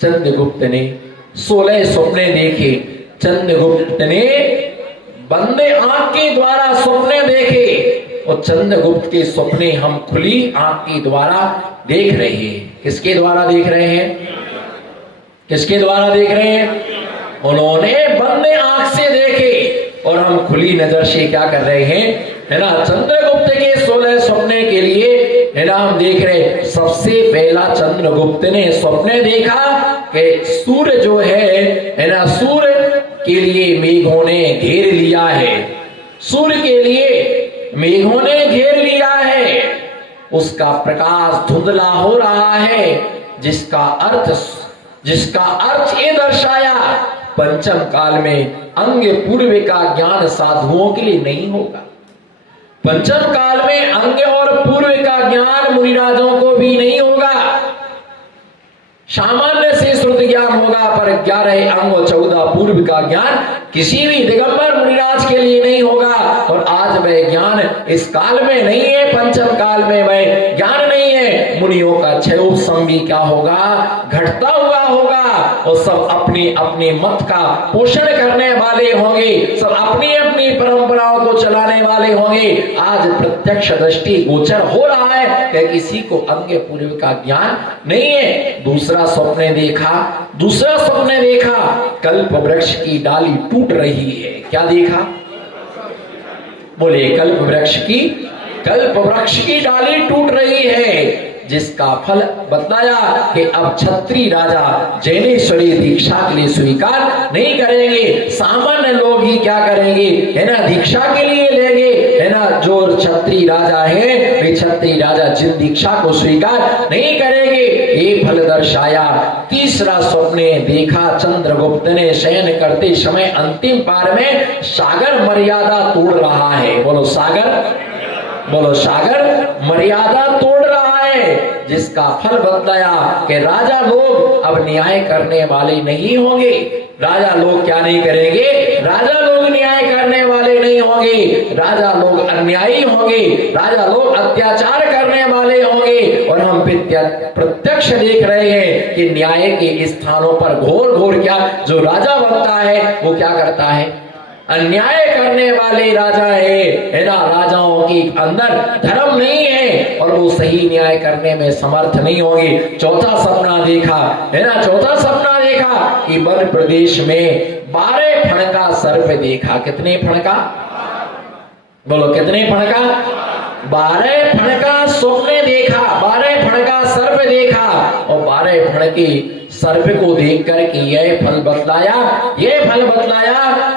चंद्रगुप्त ने 16 सपने देखे। चंद्रगुप्त ने बंदे आंख के द्वारा सपने देखे और चंद्रगुप्त के सपने हम खुली आंख के द्वारा देख रहे हैं। किसके द्वारा देख रहे हैं? किसके द्वारा देख रहे हैं? उन्होंने बंदे आंख से देखे और हम खुली नजर से क्या कर रहे हैं, है ना, चंद्रगुप्त के 16 सपने के लिए, है ना, हम देख रहे। सबसे पहला चंद्रगुप्त ने सपने देखा कि सूर्य जो है ना, सूर्य के लिए मेघों ने घेर लिया है। सूर्य के लिए मेघों ने घेर लिया है, उसका प्रकाश धुंधला हो रहा है, जिसका अर्थ ये दर्शाया पंचम काल में अंग पूर्व का ज्ञान साधुओं के लिए नहीं होगा। पंचम काल में अंग और पूर्व का ज्ञान मुनिराजों को भी नहीं होगा। सामान्य से श्रुत ज्ञान होगा, पर 11 अंग और 14 पूर्व का ज्ञान किसी भी दिगंबर मुनिराज के लिए नहीं होगा। और आज वह ज्ञान इस काल में नहीं है, पंचम काल में वह ज्ञान नहीं है। मुनियों का क्षयोत्सव भी क्या होगा, घटता हुआ होगा। और सब अपने अपने मत का पोषण करने वाले होंगे, सब अपनी अपनी परंपराओं को चलाने वाले होंगे। आज प्रत्यक्ष दृष्टि गोचर हो रहा है कि किसी को अंग पूर्व का ज्ञान नहीं है। दूसरा सपने देखा कल्प वृक्ष की डाली टूट रही है। क्या देखा? बोले, कल्प वृक्ष की डाली टूट रही है, जिसका फल बताया कि अब क्षत्रिय राजा जैनेश्वरी दीक्षा के लिए स्वीकार नहीं करेंगे। सामान्य लोग ही क्या करेंगे, है ना, दीक्षा के लिए लेंगे, है ना। जो क्षत्रिय राजा है वे क्षत्रिय राजा जिन दीक्षा को स्वीकार नहीं करेंगे, ये फल दर्शाया। तीसरा स्वप्ने देखा चंद्रगुप्त ने, शयन करते समय अंतिम पार में सागर मर्यादा तोड़ रहा है। बोलो सागर मर्यादा तोड़ रहा है, जिसका फल बतलाया कि राजा लोग अब न्याय करने वाले नहीं होंगे। राजा लोग क्या नहीं करेंगे? राजा लोग न्याय करने वाले नहीं होंगे, राजा लोग अन्यायी होंगे, राजा लोग अत्याचार करने वाले होंगे। और हम प्रत्यक्ष देख रहे हैं कि न्याय के स्थानों पर घोर क्या जो राजा बनता है वो क्या करता है? अन्याय करने वाले राजा है ना। राजाओं के अंदर धर्म नहीं है और वो सही न्याय करने में समर्थ नहीं होंगे। चौथा सपना देखा, है ना, कि वन प्रदेश में 12 फण का सर्प देखा। कितने फण का? बोलो, कितने फण का? 12 फण का स्वप्न देखा, 12 फण का सर्प देखा। और 12 फण के सर्प को देख करके यह फल बतलाया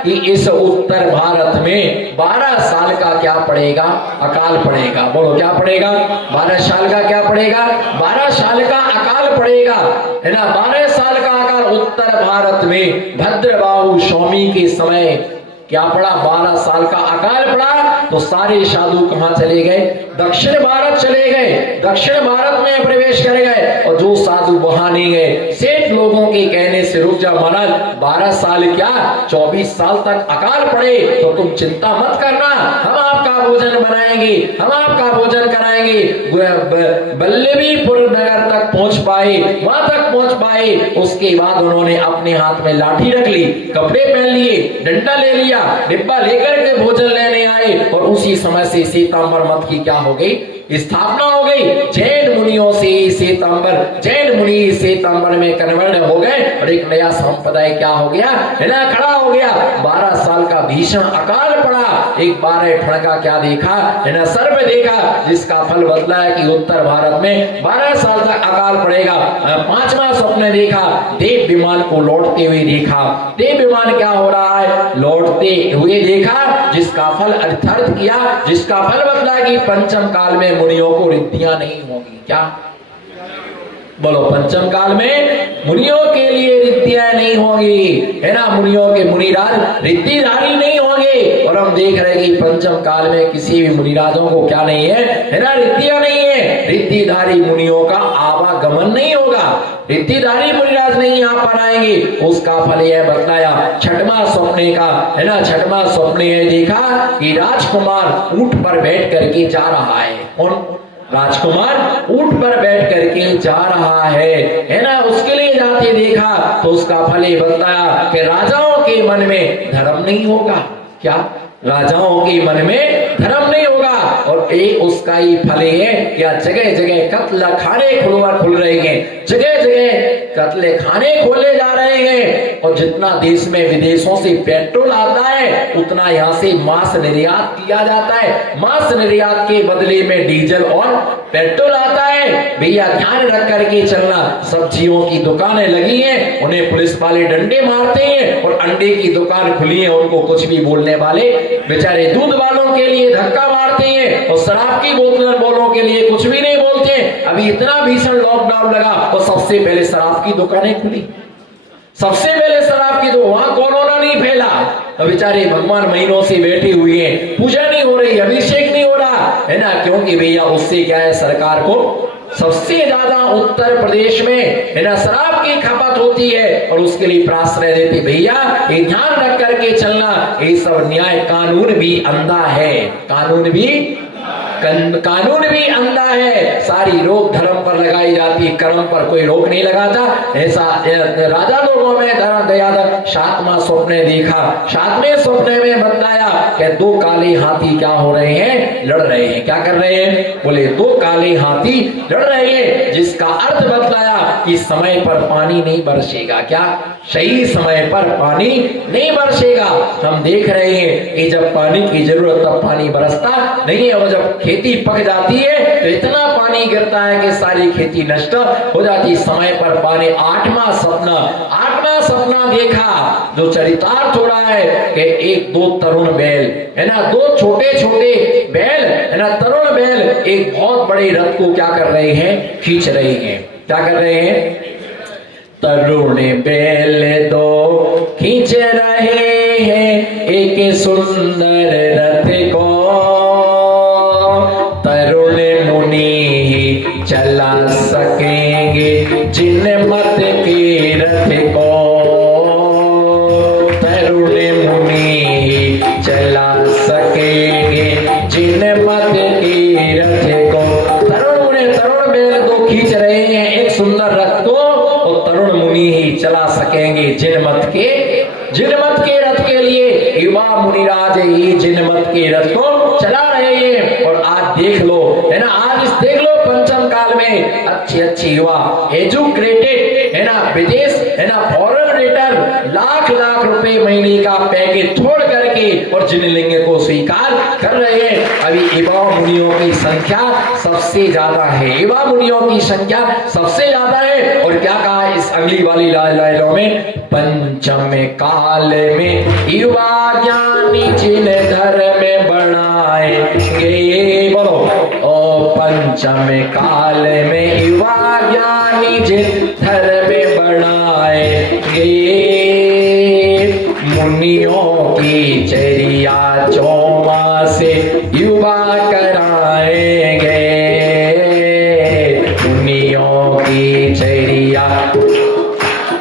कि इस उत्तर भारत में 12 साल का क्या पड़ेगा? अकाल पड़ेगा। बोलो, क्या पड़ेगा? 12 साल का क्या पड़ेगा? 12 साल का अकाल पड़ेगा, है ना। 12 साल का अकाल उत्तर भारत में भद्रबाहु स्वामी के समय क्या पड़ा? 12 साल का अकाल पड़ा। तो सारे साधु कहां चले गए? दक्षिण भारत चले गए, दक्षिण भारत में प्रवेश कर गए। और जो साधु वहां नहीं गए, सेठ लोगों के कहने से, रुक जा महाराज, 12 साल क्या 24 साल तक अकाल पड़े तो तुम चिंता मत करना, हम आपका भोजन बनाएंगे, हम आपका भोजन कराएंगे। बल्लभीपुर नगर तक पहुंच पाए, वहां तक पहुंच पाए। उसके बाद उन्होंने अपने हाथ में लाठी रख ली, कपड़े पहन लिए, डंडा ले लिया, डिब्बा लेकर के भोजन लेने आए। और उसी समय से श्वेतांबर मत की क्या हो गई? स्थापना हो गई। जैन मुनियों से जैन मुनि श्वेतांबर में कन्वर्ट हो गए और एक नया संप्रदाय क्या हो गया, है ना, खड़ा हो गया। 12 साल का भीषण अकाल पड़ा। एक 12 फण का क्या देखा, है ना, सर्प देखा, जिसका फल बतलाया कि उत्तर भारत में 12 साल तक अकाल पड़ेगा। 5वां स्वप्न देखा, देव विमान को लौटते हुए देखा। देव विमान क्या हो रहा है? लौटते हुए देखा, जिसका फल अर्थार्थ किया, जिसका फल बतलाया कि पंचम काल में मुनियों को रिद्धियां नहीं होगी। क्या? बोलो, पंचम काल में मुनियों के लिए रिद्धियां नहीं होंगी, है ना। मुनियों के मुनिराज रिद्धिधारी नहीं होंगे। और हम देख रहे हैं कि पंचम काल में किसी भी मुनिराजों को क्या नहीं है ना, रिद्धियां नहीं है। रिद्धिधारी मुनियों का आवागमन नहीं होगा, रिद्धिधारी मुनिराज नहीं यहाँ पर आएंगे। उसका फल यह बतलाया 6वां स्वप्ने का, है ना। 6वां स्वप्ने देखा कि राजकुमार ऊंट पर बैठ करके जा रहा है। कौन? राजकुमार ऊंट पर बैठ करके जा रहा है ना, उसके लिए जाते देखा तो उसका फल ये बताया कि राजाओं के मन में धर्म नहीं होगा। क्या? राजाओं के मन में धर्म नहीं होगा। और एक उसका ही फल है क्या, जगह जगह कत्ल खाने खुल रहे हैं, जगह जगह कत्ले खाने खोले जा रहे हैं। और जितना देश में विदेशों से पेट्रोल आता है उतना यहाँ से मांस निर्यात किया जाता है। मांस निर्यात के बदले में डीजल और पेट्रोल आता है। भैया ध्यान रख करके चलना, सब्जियों की दुकानें लगी हैं, उन्हें पुलिस वाले डंडे मारते हैं, और अंडे की दुकान खुली है, उनको कुछ भी बोलने वाले बेचारे दूध वालों के लिए धक्का मारते हैं, और शराब की बोतल वालों के लिए कुछ भी नहीं बोलते। अभी इतना भीषण लॉकडाउन लगा तो सबसे पहले शराब की दुकानें खुली, सबसे पहले शराब की, तो वहां कोरोना नहीं फैला। तो बेचारे भगवान महीनों से बैठे हुए हैं, पूजा नहीं हो रही, अभिषेक नहीं हो रहा है ना, क्योंकि भैया उससे क्या है, सरकार को सबसे ज्यादा उत्तर प्रदेश में है ना शराब की खपत होती है, और उसके लिए प्राश्रय देते। भैया ये ध्यान रख करके चलना, ये सब न्याय कानून भी अंधा है, कानून भी अंधा है। सारी रोक धर्म पर लगाई जाती है, कर्म पर कोई रोक नहीं लगाता। ऐसा राजा लोगों में धर्म दयादर सातवां स्वप्न देखा। सातवें स्वप्न में बताया कि दो काले हाथी क्या हो रहे हैं, लड़ रहे हैं। क्या कर रहे हैं? बोले दो काले हाथी लड़ रहे हैं, जिसका अर्थ बतलाया कि समय पर पानी नहीं बरसेगा। क्या? सही समय पर पानी नहीं बरसेगा। हम देख रहे हैं कि जब पानी की जरूरत तब पानी बरसता नहीं है, और जब खेती पक जाती है तो इतना पानी गिरता है कि सारी खेती नष्ट हो जाती। समय पर पानी। आठवां सपना देखा जो चरितार्थ हो रहा है कि एक दो तरुण बैल है ना, दो छोटे छोटे बैल है ना, तरुण बैल एक बहुत बड़े रथ को क्या कर रहे हैं, खींच रहे हैं। क्या कर रहे हैं? तरुण बैल दो खींच रहे हैं एक सुंदर रथ को, तरुण मुनि चला सकेंगे जिनमत के रथ को, तरुण मुनि चला सकेंगे जिनमत के रथ को। तरुण बैल दो खींच रहे हैं एक सुंदर रथ को, और तरुण मुनि ही चला सकेंगे जिनमत के रथ के लिए युवा मुनिराज ही जिनमत के रथ को चला रहे हैं। और आज देख लो है ना, आज देख लो पंचम काल में अच्छी युवा एजुकेटेड है ना, विदेश है ना, फॉरेन रिटर्न लाख रुपए महीने का पैकेज छोड़ करके और जिनलिंग को स्वीकार कर रहे हैं। अभी युवा मुनियों की संख्या सबसे ज्यादा है, युवा मुनियों की संख्या सबसे ज्यादा है। और क्या कहा इस अगली वाली लाइनों में, पंचम काल में युवा ज्ञानी जिन धर्म में बढ़ाएंगे, बोलो ओ पंचम काल में युवा ज्ञानी जिन धर्म में बढ़ाएंगे, मुनियों की चर्या चौमा से युवा कराएंगे, मुनियों की चर्या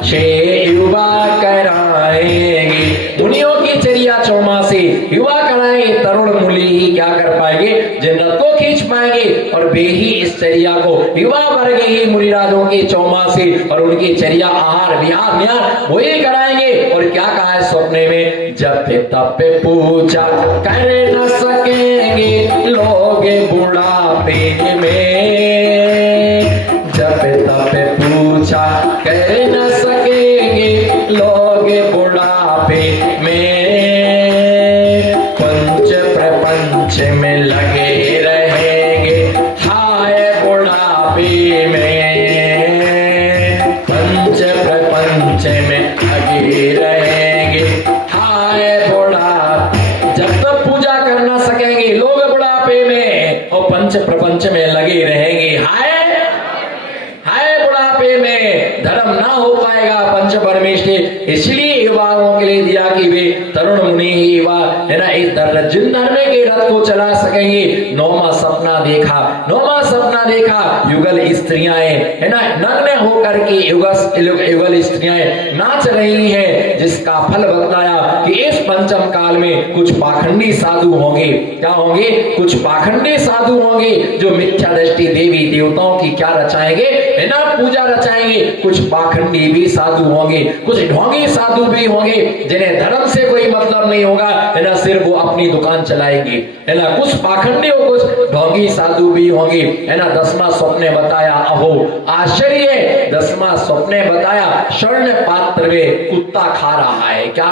से युवा कराएंगे, मुनियों की चर्या चौमा से युवा कराएंगे। तरुण मुनि ही क्या कर पाएंगे, जन्नत को खींच पाएंगे, और वे ही इस चर्या को युवा वर्ग ही मुनिराजों के चौमा से और उनकी चर्या आहार विहार न्यार वही कराएंगे। और क्या कहा है स्वप्ने में, जब तप पूजा कर न सकेंगे लोग बुढ़ापे में, जब तप पूजा कर न सकेंगे लोग बुढ़ापे में, पंच प्रपंच में लगे रहेंगे हाय बुढ़ापे में, पंच प्रपंच में लगे रहेंगे हाय बुढ़ापे। जब तक पूजा कर ना सकेंगे लोग बुढ़ापे में, और पंच प्रपंच में लगे रहेंगे हाय बुढ़ापे में, धर्म ना हो पाएगा पंच परमेश्वर। इसलिए युवाओं के लिए दिया कि वे तरुण मुनि युवा है ना, इस जिन धर्म के रथ को चला सकेंगे। नौवां सपना देखा युगल स्त्रियां है ना, नग्न होकर के युगल स्त्रियां नाच रही हैं, जिसका फल बतलाया कि इस पंचम काल में कुछ पाखंडी साधु होंगे। क्या होंगे? कुछ पाखंडी साधु होंगे जो मिथ्या दृष्टि देवी देवताओं की क्या रचाएंगे, है ना, पूजा रचाएंगे। कुछ पाखंडी भी साधु होंगे, कुछ ढोंगी साधु भी होंगे जिन्हें धर्म से कोई मतलब नहीं होगा, है ना, सिर्फ वो अपनी दुकान चलाएंगे, है ना। कुछ पाखंडी और कुछ ढोंगी साधु भी होंगे, है ना। 10वां स्वप्न बताया, अहो आश्चर्य, 10वां स्वप्न बताया स्वर्ण पात्र में कुत्ता खा रहा है। क्या?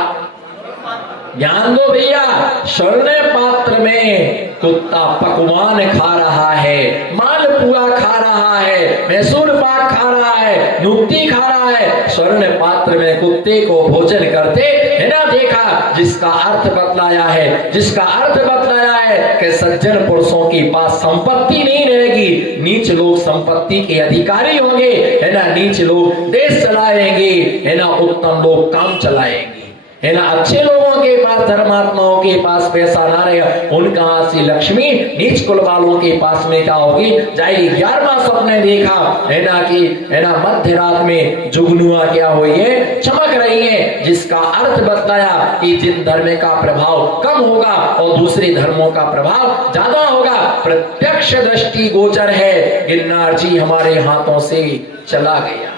ध्यान दो भैया, स्वर्ण पात्र में कुत्ता पकवान खा रहा है, मालपुआ खा रहा है, मैसूर पाक खा रहा है, नुक्ती खा रहा है। स्वर्ण पात्र में कुत्ते को भोजन करते, है ना, देखा। जिसका अर्थ बतलाया है, जिसका अर्थ बतलाया है कि सज्जन पुरुषों के पास संपत्ति नहीं रहेगी, नीच लोग संपत्ति के अधिकारी होंगे, है ना। नीच लोग देश चलाएंगे, है ना, उत्तम लोग काम चलाएंगे, है ना। अच्छे लोगों के पास, धर्मात्माओं के पास पैसा ना रहे, उनका से लक्ष्मी नीच कुल वालों के पास में क्या होगी, जाएगी। 11वां स्वप्न देखा, है ना, कि है ना मध्य रात में जुगनुआ क्या हुई है, चमक रही है। जिसका अर्थ बताया कि जिन धर्म का प्रभाव कम होगा और दूसरे धर्मों का प्रभाव ज्यादा होगा। प्रत्यक्ष दृष्टि गोचर है, गिरनार जी हमारे हाथों से चला गया।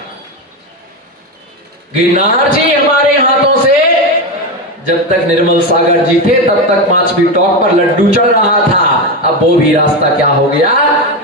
गिरनार जी हमारे हाथों से, जब तक निर्मल सागर जी थे तब तक 5वीं टॉप पर लड्डू चढ़ रहा था, अब वो भी रास्ता क्या हो गया,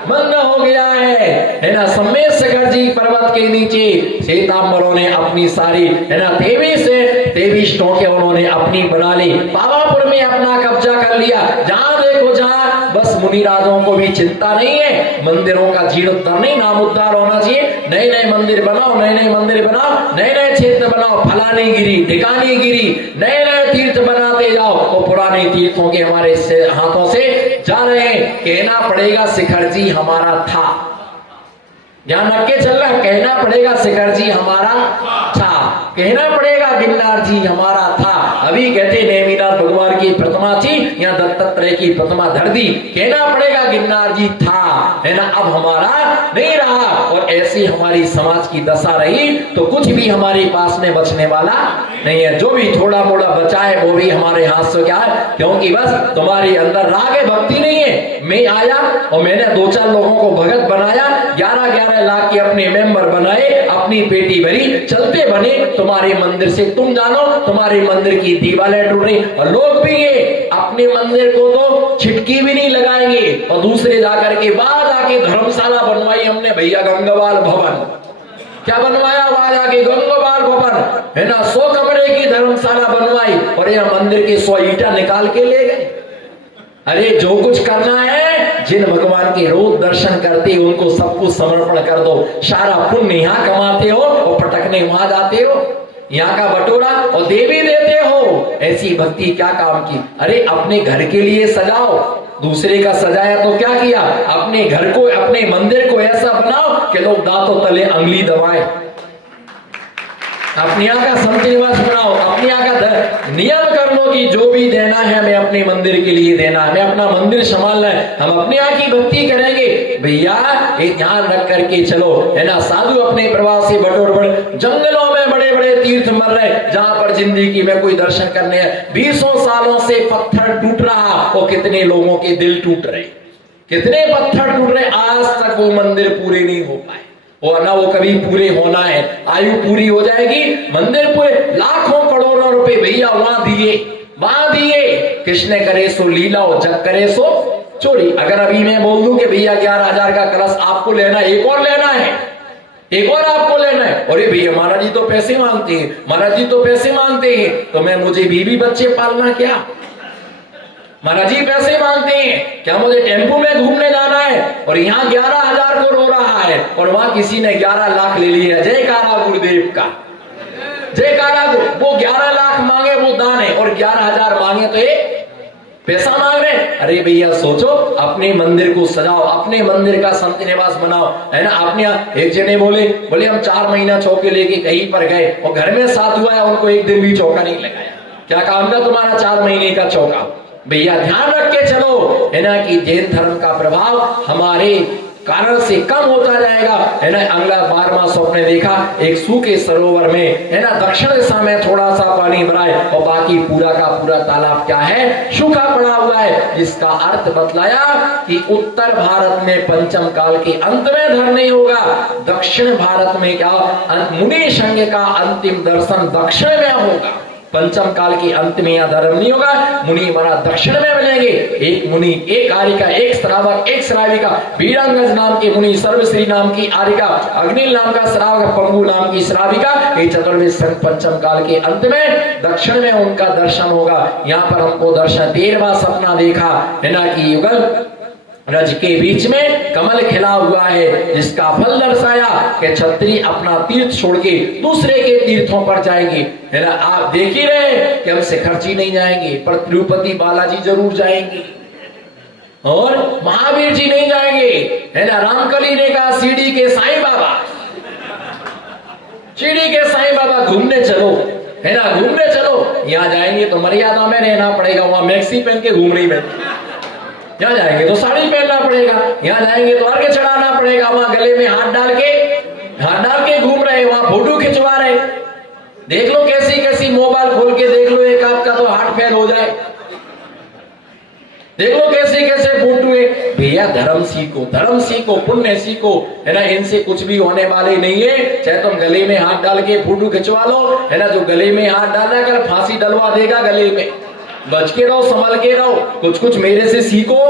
बंद हो गया है ना। सम्मेशगर जी पर्वत के नीचे श्वेतांबरों ने अपनी सारी, है ना, 23 टोके उन्होंने अपनी बना ली। पावापुर में अपना कब्जा कर लिया। जहां देखो जहां, बस मुनिराजों को भी चिंता नहीं है, मंदिरों का जीर्णोद्धार नहीं, नामोद्धार होना चाहिए। नए नए मंदिर बनाओ, नए नए मंदिर बनाओ, नए नए क्षेत्र बनाओ, फलानी गिरी ढिकानी गिरी, नए नए तीर्थ बनाते जाओ। वो पुराने तीर्थों के हमारे हाथों से जा रहे हैं। कहना पड़ेगा शिखर जी हमारा था, ध्यान रख के चल रहा, कहना पड़ेगा शिखर जी हमारा था, कहना पड़ेगा गिरनार जी हमारा था। अभी कहते नेमिनाथ भगवान की प्रतिमा थी, यहाँ दत्तात्रेय की प्रतिमा धर दी, कहना पड़ेगा गिरनार जी था, है ना, अब हमारा नहीं रहा। और ऐसी हमारी समाज की दशा रही तो कुछ भी हमारे पास में बचने वाला नहीं है। जो भी थोड़ा मोड़ा बचा है वो भी हमारे हाथ से क्या है, क्योंकि बस तुम्हारे अंदर राग भक्ति नहीं है। मैं आया और मैंने 2-4 लोगों को भगत बनाया, 11-11 लाख के अपने मेंबर बनाए, अपनी पेटी भरी, चलते बने। तुम्हारे मंदिर से तुम जानो, तुम्हारे मंदिर की दीवारें टूट रही, और लोग भी ये अपने मंदिर को तो छिटकी भी नहीं लगाएंगे, और दूसरे जाकर के बाद आके धर्मशाला बनवाई हमने भैया, गंगावाल भवन। क्या बनवाया? वहां जाके गंगावाल भवन, है ना, 100 कमरे की धर्मशाला बनवाई, और यह मंदिर के 100 ईंटा निकाल के ले गए। अरे जो कुछ करना है, जिन भगवान के रोज दर्शन करते हो उनको सब कुछ समर्पण कर दो। सारा पुण्य यहाँ कमाते हो और पटकने वहां जाते हो, यहाँ का बटोरा और देवी देते हो। ऐसी भक्ति क्या काम की? अरे अपने घर के लिए सजाओ, दूसरे का सजाया तो क्या किया? अपने घर को, अपने मंदिर को ऐसा बनाओ कि लोग दांतों तले अंगुली दबाए। अपने यहाँ का संत निवास बनाओ, अपने यहाँ का नियम कर लो कि जो भी देना है मैं अपने मंदिर के लिए देना है, मैं अपना मंदिर संभालना है, हम अपने यहाँ की भक्ति करेंगे। भैया ये ध्यान रख करके चलो, है ना। साधु अपने प्रवास से बटोर बड़े जंगलों में बड़े बड़े तीर्थ मर रहे, जहां पर जिंदगी में कोई दर्शन करने है। 20 सालों से पत्थर टूट रहा और कितने लोगों के दिल टूट रहे, कितने पत्थर टूट रहे, आज तक वो मंदिर पूरे नहीं हो पाए, और ना वो कभी पूरे होना है। आयु पूरी हो जाएगी, मंदिर पूरे, लाखों करोड़ों रुपए भैया वहां दिए। कृष्ण करे सो लीला और जग करे सो चोरी। अगर अभी मैं बोल दूं कि भैया 11,000 का कलश आपको लेना, एक और लेना है, एक और आपको लेना है, अरे भैया महाराज जी तो पैसे मांगते हैं, महाराज जी तो पैसे मांगते हैं, तो मैं मुझे बीवी बच्चे पालना क्या? महाराज जी पैसे मांगते हैं क्या? मुझे टेम्पो में घूमने जाना है, और यहाँ 11,000 को रो रहा है, और वहां किसी ने 11 लाख ले लिया। जयकारा गुरुदेव का, जयकारा। वो 11 लाख मांगे वो दान है, और 11,000 मांगे तो ये पैसा मांग रहे। अरे भैया सोचो, अपने मंदिर को सजाओ, अपने मंदिर का संत निवास बनाओ, है ना। अपने एक जने बोले हम 4 महीना चौके लेके कहीं पर गए, और घर में साथ हुआ है, उनको एक दिन भी चौका नहीं लगाया। क्या काम था तुम्हारा 4 महीने का चौका? भैया ध्यान रख के चलो, है ना, कि जैन धर्म का प्रभाव हमारे कारण से कम होता जाएगा, है ना। अगला 12वां स्वप्न देखा, एक सूखे सरोवर में, है ना, दक्षिण दिशा में थोड़ा सा पानी भरा है और बाकी पूरा का पूरा तालाब क्या है, सूखा पड़ा हुआ है। जिसका अर्थ बतलाया कि उत्तर भारत में पंचम काल के अंत में धर्म नहीं होगा, दक्षिण भारत में क्या, मुनि संघ का अंतिम दर्शन दक्षिण में होगा। पंचम काल के अंत में यह धर्म नहीं होगा, मुनि माना दक्षिण में मिलेंगे। एक मुनि, एक आरिका, एक श्रावक, एक श्राविका, वीरांगज नाम के मुनि, सर्वश्री नाम की आरिका, अग्निल नाम का श्रावक, पंगु नाम की श्राविका, ये चतुर्वेद संघ पंचम काल के अंत में दक्षिण में उनका दर्शन होगा। यहाँ पर हमको दर्शन 13वां सपना देखा, है ना, कि युगल रज के बीच में कमल खिला हुआ है, जिसका फल दर्शाया कि क्षत्रिय अपना तीर्थ छोड़ के दूसरे के तीर्थों पर जाएंगे, है ना। आप देख ही रहे कि हम शिखरजी नहीं जाएंगे, पर तिरुपति बालाजी जरूर जाएंगे और महावीर जी नहीं जाएंगे, है ना। रामकली ने कहा शिरडी के साईं बाबा, शिरडी के साईं बाबा घूमने चलो, है ना, घूमने चलो। यहाँ जाएंगे तो मर्यादा में रहना पड़ेगा, वहां मैक्सी पहन के घूम रही मैं। यहाँ जाएंगे तो साड़ी पहनना पड़ेगा, यहाँ जाएंगे तो अर्घ्य चढ़ाना पड़ेगा, वहां गले में हाथ डाल के घूम रहे, वहां फोटो खिंचवा रहे। देख लो कैसी कैसी, मोबाइल खोल के देख लो, एक आपका तो हार्ट फेल हो जाए। देख लो कैसे कैसे फोटो है। भैया धर्म सीखो, पुण्य सीखो, है ना। इनसे कुछ भी होने वाले नहीं है। चाहे तुम गले में हाथ डाल के फोटो खिंचवा लो, है ना। जो गले में हाथ डाला कर फांसी डलवा देगा गले में। बच के रहो, संभल के रहो, कुछ मेरे से सीखो।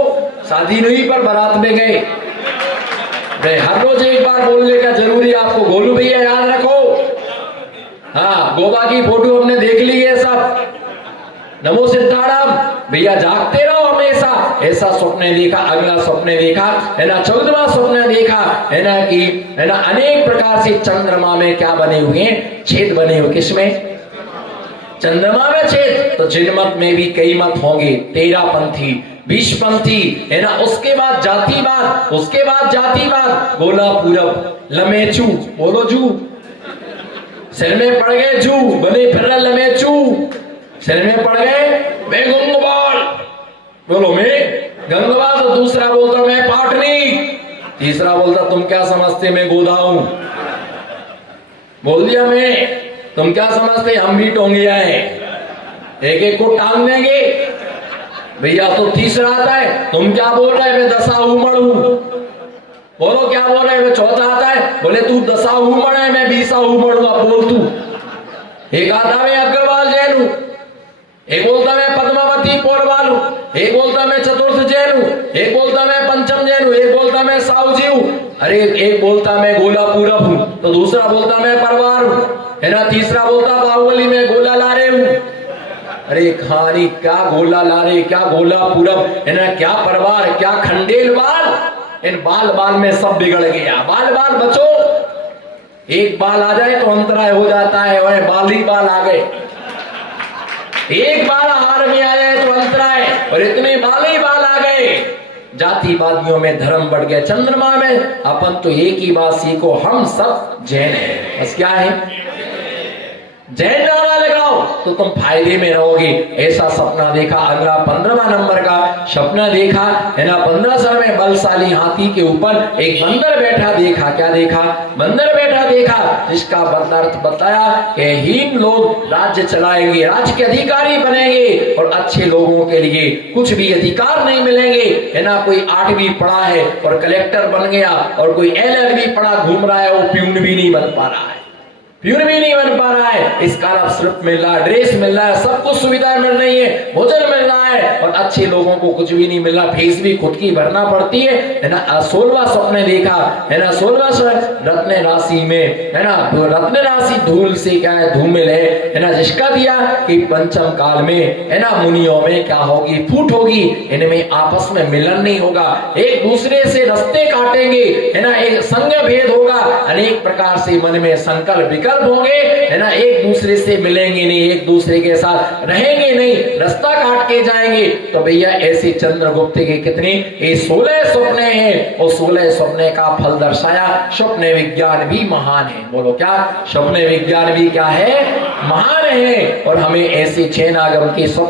शादी नहीं पर बारात में गए, हर रोज एक बार बोलने का जरूरी आपको, गोलू भैया याद रखो। हाँ, गोवा की फोटो हमने देख ली है सब, नमो सिद्धाराम। भैया जागते रहो हमेशा। ऐसा स्वप्न देखा। अगला स्वप्न देखा, है ना, 14वां स्वप्न देखा, है ना, कि, है ना, अनेक प्रकार से चंद्रमा में क्या बने हुए हैं, छेद बने हुए। किसमें? चंद्रमा में छेद। तो जिनमत में भी कई मत होंगे, 13 पंथी, 20 पंथी, है ना। उसके बाद जातिवाद, बोला पूरब, लमेचू, बोलो जू, सिर में पड़ गए जू, बने फिर लमेचू, सिर में पड़ गए मैं गंगवाल, बोलो मैं गंगवाल। तो दूसरा बोलता मैं पाटनी, तीसरा बोलता तुम क्या समझते मैं गोदाऊं, बोल दिया मैं, तुम क्या समझते हम भी टोंगिया है, एक एक को टांग देंगे। भैया तो तीसरा आता है, तुम क्या बोल रहे मैं दशा उमड़ हूं, बोलो क्या बोल रहे मैं। चौथा आता है, बोले तू दशा उमड़ है मैं 20 उमड़ हूं, अब बोल तू। एक आता मैं अग्रवाल जैन हूं, एक बोलता मैं पद्मावती पौरवाल हूं, एक बोलता मैं चतुर्थ जैन हूं, एक बोलता मैं पंचम जैन हूं, एक बोलता मैं साहूजी हूं, अरे एक बोलता मैं गोला पूरब हूं, तो दूसरा बोलता मैं परवार हूं, है ना। तीसरा बोलता बाहुबली में गोला लारे हूं। अरे खानी क्या गोला लारे, क्या गोला पूरब, है ना, क्या परवार, क्या खंडेल बाल। इन बाल में सब बिगड़ गया। बाल बचो, एक बाल आ जाए तो अंतराय हो जाता है, वह बाल ही बाल आ गए। एक बाल हार में आ जाए तो अंतराय, और इतने बाल ही बाल आ गए। जातिवादियों में धर्म बढ़ गया। चंद्रमा में अपन तो एक ही बात सीखो, हम सब जैन हैं, बस क्या है, जैन नारा लगाओ तो तुम फायदे में रहोगे। ऐसा सपना देखा। अगला 15वां नंबर का सपना देखा, है ना। 15 साल में बलशाली हाथी के ऊपर एक बंदर बैठा देखा। क्या देखा? बंदर बैठा देखा, जिसका अर्थ बताया कि हीन लोग राज्य चलाएंगे, राज्य के अधिकारी बनेंगे, और अच्छे लोगों के लिए कुछ भी अधिकार नहीं मिलेंगे, है ना। कोई 8वीं पढ़ा है और कलेक्टर बन गया, और कोई LLB पढ़ा घूम रहा है, वो प्यून भी नहीं बन पा रहा है, प्यून भी नहीं बन पा रहा है। इस कारण सिर्फ मिल रहा है, ड्रेस मिल रहा है, सब कुछ सुविधाएं मिल रही है, भोजन मिल रहा है, और अच्छे लोगों को कुछ भी नहीं मिल रहा, फीस भी खुद की भरना पड़ती है ना। 16वां स्वप्न देखा, है ना। 16वां रत्न राशि में, है ना, रत्न राशि धूल से क्या है, धूमिल है ना, जिसका दिया कि पंचम काल में, है ना, मुनियों में क्या होगी, फूट होगी, इनमें आपस में मिलन नहीं होगा, एक दूसरे से रास्ते काटेंगे, है ना, एक संग भेद होगा, अनेक प्रकार से मन में संकल्प विकल्प होंगे, है ना, एक दूसरे से मिलेंगे नहीं, एक दूसरे के साथ रहेंगे नहीं, रास्ता काट के जाएंगे। तो भैया ऐसे चंद्रगुप्त के कितने, ये 16 स्वप्न हैं, और 16 स्वप्न का फल दर्शाया। स्वप्न विज्ञान भी महान है, बोलो क्या, स्वप्न विज्ञान भी क्या है, महान है। और हमें ऐसे 6 नागम के स्वप्न